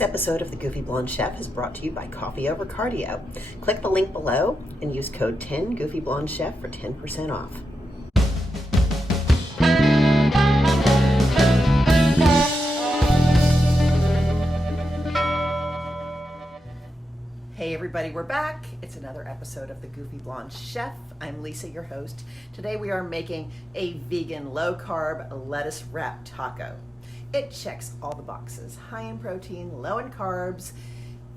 This episode of The Goofy Blonde Chef is brought to you by Coffee Over Cardio. Click the link below and use code 10 Goofy Blonde Chef for 10% off. Hey everybody, we're back. It's another episode of The Goofy Blonde Chef. I'm Lisa, your host. Today we are making a vegan low-carb lettuce wrap taco. It checks all the boxes. High in protein, low in carbs,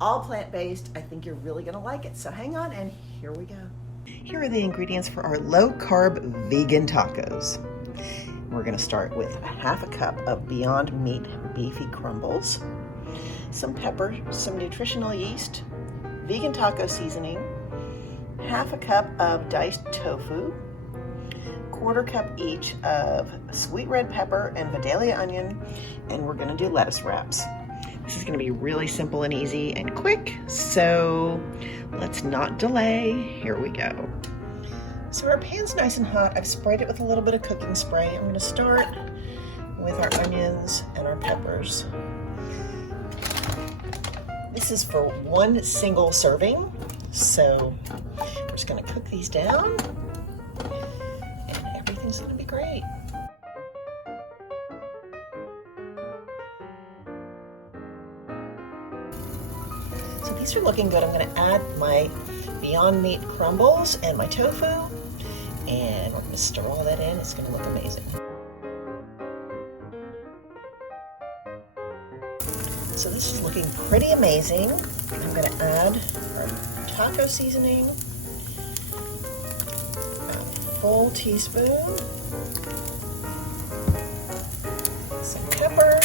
all plant-based. I think you're really gonna like it. So hang on and here we go. Here are the ingredients for our low-carb vegan tacos. We're gonna start with half a cup of Beyond Meat beefy crumbles, some pepper, some nutritional yeast, vegan taco seasoning, half a cup of diced tofu, quarter cup each of sweet red pepper and Vidalia onion, and we're gonna do lettuce wraps. This is gonna be really simple and easy and quick, so let's not delay. Here we go. So our pan's nice and hot. I've sprayed it with a little bit of cooking spray. I'm gonna start with our onions and our peppers. This is for one single serving, so we're just gonna cook these down. Everything's gonna be great. So these are looking good. I'm gonna add my Beyond Meat crumbles and my tofu, and we're gonna stir all that in. It's gonna look amazing. So this is looking pretty amazing. I'm gonna add our taco seasoning, full teaspoon, some pepper,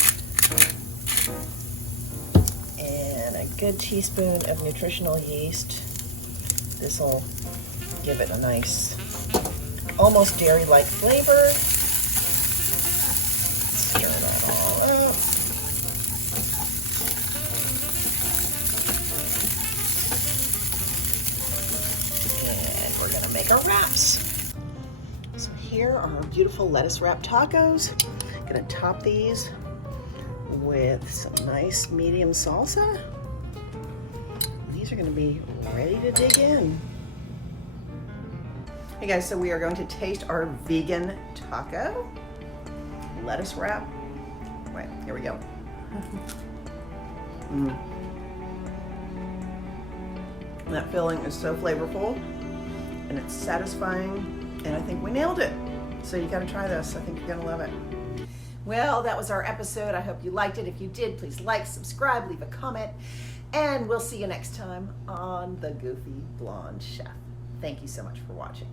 and a good teaspoon of nutritional yeast. This will give it a nice, almost dairy-like flavor. Stir that all up. And we're gonna make our wraps. So here are our beautiful lettuce wrap tacos. Gonna top these with some nice medium salsa. These are gonna be ready to dig in. Hey guys, so we are going to taste our vegan taco lettuce wrap. Wait, here we go. That filling is so flavorful and it's satisfying. And I think we nailed it. So you gotta try this. I think you're gonna love it. Well, that was our episode. I hope you liked it. If you did, please like, subscribe, leave a comment, and we'll see you next time on The Goofy Blonde Chef. Thank you so much for watching.